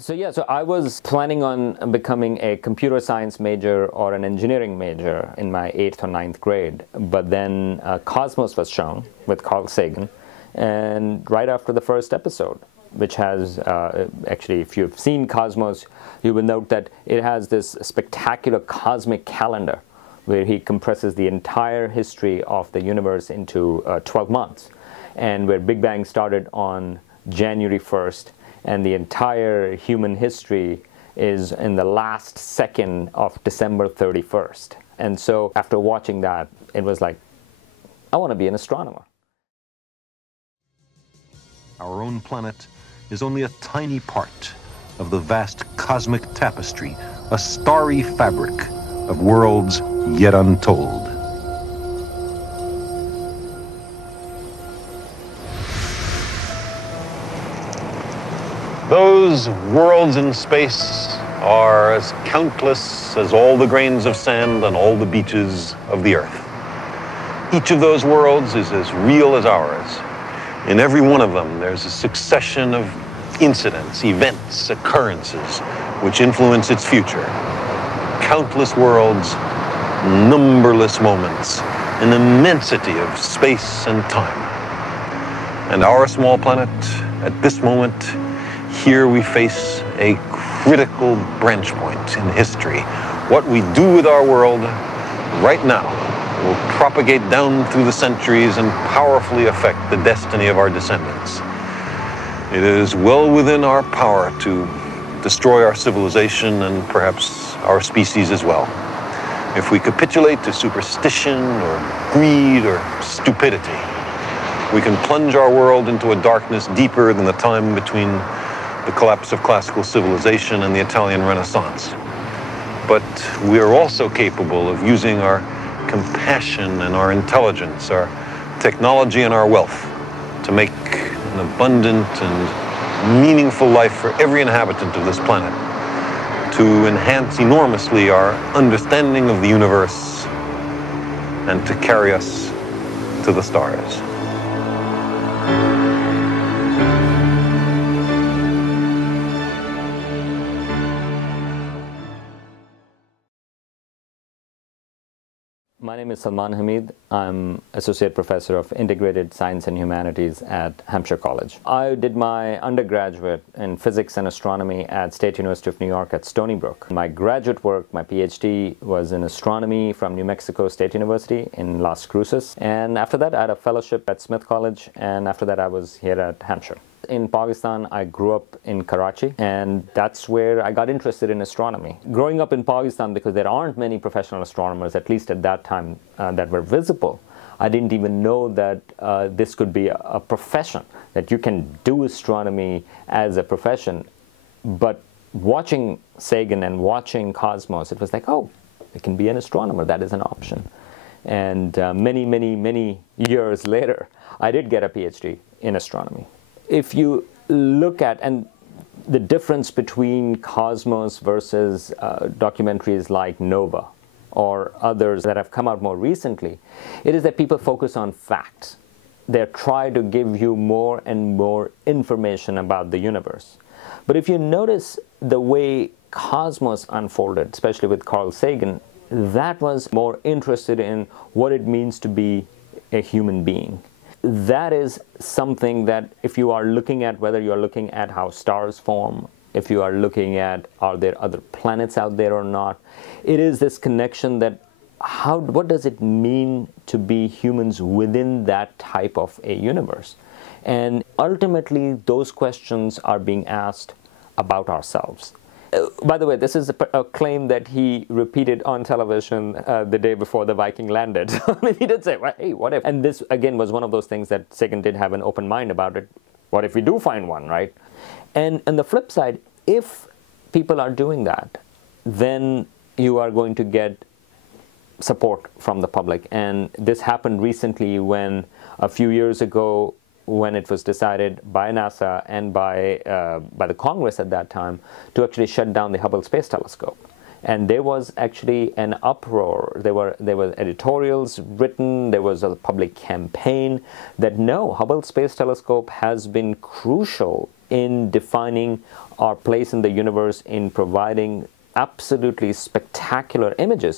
So I was planning on becoming a computer science major or an engineering major in my 8th or ninth grade. But then Cosmos was shown with Carl Sagan, and right after the first episode, which has, actually, if you've seen Cosmos, you will note that it has this spectacular cosmic calendar where he compresses the entire history of the universe into 12 months, and where Big Bang started on January 1st, and the entire human history is in the last second of December 31st. And so after watching that, it was like, I want to be an astronomer. Our own planet is only a tiny part of the vast cosmic tapestry, a starry fabric of worlds yet untold. Those worlds in space are as countless as all the grains of sand on all the beaches of the Earth. Each of those worlds is as real as ours. In every one of them, there's a succession of incidents, events, occurrences, which influence its future. Countless worlds, numberless moments, an immensity of space and time. And our small planet, at this moment, here we face a critical branch point in history. What we do with our world right now will propagate down through the centuries and powerfully affect the destiny of our descendants. It is well within our power to destroy our civilization and perhaps our species as well. If we capitulate to superstition or greed or stupidity, we can plunge our world into a darkness deeper than the time between the collapse of classical civilization and the Italian Renaissance. But we are also capable of using our compassion and our intelligence, our technology and our wealth to make an abundant and meaningful life for every inhabitant of this planet, to enhance enormously our understanding of the universe and to carry us to the stars. My name is Salman Hamid. I'm Associate Professor of Integrated Science and Humanities at Hampshire College. I did my undergraduate in physics and astronomy at State University of New York at Stony Brook. My graduate work, my PhD, was in astronomy from New Mexico State University in Las Cruces. And after that, I had a fellowship at Smith College, and after that, I was here at Hampshire. In Pakistan, I grew up in Karachi, and that's where I got interested in astronomy. Growing up in Pakistan, because there aren't many professional astronomers, at least at that time, that were visible, I didn't even know that this could be a profession, that you can do astronomy as a profession. But watching Sagan and watching Cosmos, it was like, oh, I can be an astronomer. That is an option. And many years later, I did get a PhD in astronomy. If you look at the difference between Cosmos versus documentaries like Nova or others that have come out more recently, it is that people focus on facts. They try to give you more and more information about the universe. But if you notice the way Cosmos unfolded, especially with Carl Sagan, that was more interested in what it means to be a human being. That is something that if you are looking at, whether you are looking at how stars form, if you are looking at are there other planets out there or not, it is this connection that what does it mean to be humans within that type of a universe? And ultimately, those questions are being asked about ourselves. By the way, this is a claim that he repeated on television the day before the Viking landed. So he did say, well, hey, what if? And this, again, was one of those things that Sagan did have an open mind about it. What if we do find one, right? And on the flip side, if people are doing that, then you are going to get support from the public. And this happened recently when, a few years ago, when it was decided by NASA and by the Congress at that time to actually shut down the Hubble Space Telescope. And there was actually an uproar. There were editorials written, there was a public campaign that no, Hubble Space Telescope has been crucial in defining our place in the universe, in providing absolutely spectacular images.